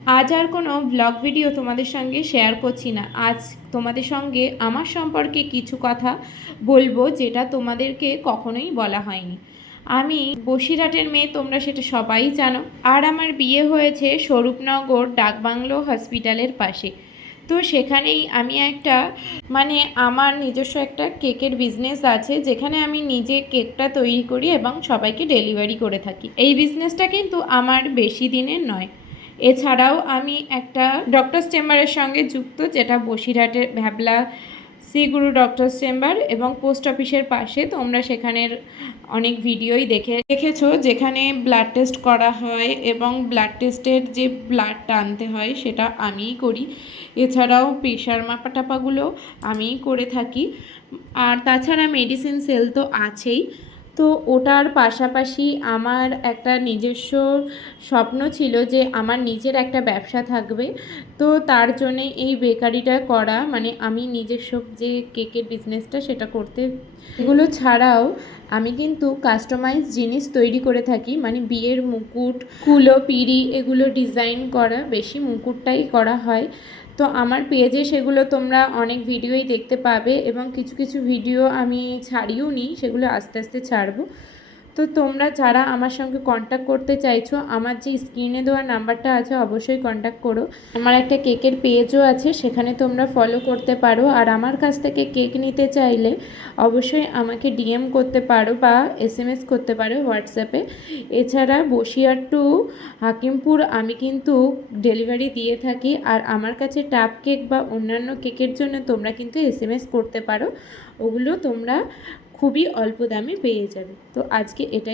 আজ আর কোনো blog video তোমাদের সঙ্গে শেয়ার করছি না। আজ তোমাদের সঙ্গে আমার সম্পর্কে কিছু কথা বলব যেটা তোমাদেরকে কখনোই বলা হয়নি। আমি বসিরহাটের মেয়ে, তোমরা সেটা সবাই জানো। আর আমার বিয়ে হয়েছে স্বরূপনগর ডাকবাংলো হসপিটালের পাশে। তো সেখানেই আমি একটা মানে আমার নিজস্ব একটা কেকের বিজনেস আছে, যেখানে আমি নিজে কেকটা তৈরি করি এবং সবাইকে ডেলিভারি করে থাকি। এই বিজনেসটা কিন্তু আমার বেশি দিনের নয়। এছাড়াও আমি একটা ডক্টরস চেম্বারের সঙ্গে যুক্ত, যেটা বসিরহাটের Bhabla C Shriguru doctors chamber এবং পোস্ট অফিসের পাশে। তোমরা সেখানের অনেক ভিডিওই দেখে, দেখেছ, যেখানে ব্লাড টেস্ট করা হয় এবং ব্লাড টেস্টের যে ব্লাডটা আনতে হয়, সেটা আমিই করি। এছাড়াও প্রেশার মাপা টাপাগুলো আমিই করে থাকি। আর তাছাড়া মেডিসিন সেল তো আছেই। তো ওটার পাশাপাশি আমার একটা নিজস্ব স্বপ্ন ছিল যে আমার নিজের একটা ব্যবসা থাকবে। তো তার জন্যে এই বেকারিটা করা মানে আমি নিজস্ব যে কেকের বিজনেসটা সেটা করতে, এগুলো ছাড়াও আমি কিন্তু কাস্টমাইজ জিনিস তৈরি করে থাকি মানে বিয়ের মুকুট, কুলো, পিড়ি এগুলো ডিজাইন করা, বেশি মুকুটটাই করা হয়। তো আমার পেজে সেগুলো তোমরা অনেক ভিডিওই দেখতে পাবে এবং কিছু কিছু ভিডিও আমি ছাড়িও নিই সেগুলো আস্তে আস্তে ছাড়বো। তো তোমরা যারা আমার সঙ্গে কন্ট্যাক্ট করতে চাইছো, আমার যে স্ক্রিনে দেওয়া নাম্বারটা আছে, অবশ্যই কন্ট্যাক্ট করো। আমার একটা কেকের পেজও আছে, সেখানে তোমরা ফলো করতে পারো। আর আমার কাছ থেকে কেক নিতে চাইলে অবশ্যই আমাকে ডিএম করতে পারো বা এসএমএস করতে পারো হোয়াটসঅ্যাপে এছাড়া বসিয়ার টু হাকিমপুর আমি কিন্তু ডেলিভারি দিয়ে থাকি। আর আমার কাছে টাপ কেক বা অন্যান্য কেকের জন্য তোমরা কিন্তু এসএমএস করতে পারো। ওগুলো তোমরা খুবই অল্প দামে পেয়ে যাবে। তো আজকে এটাই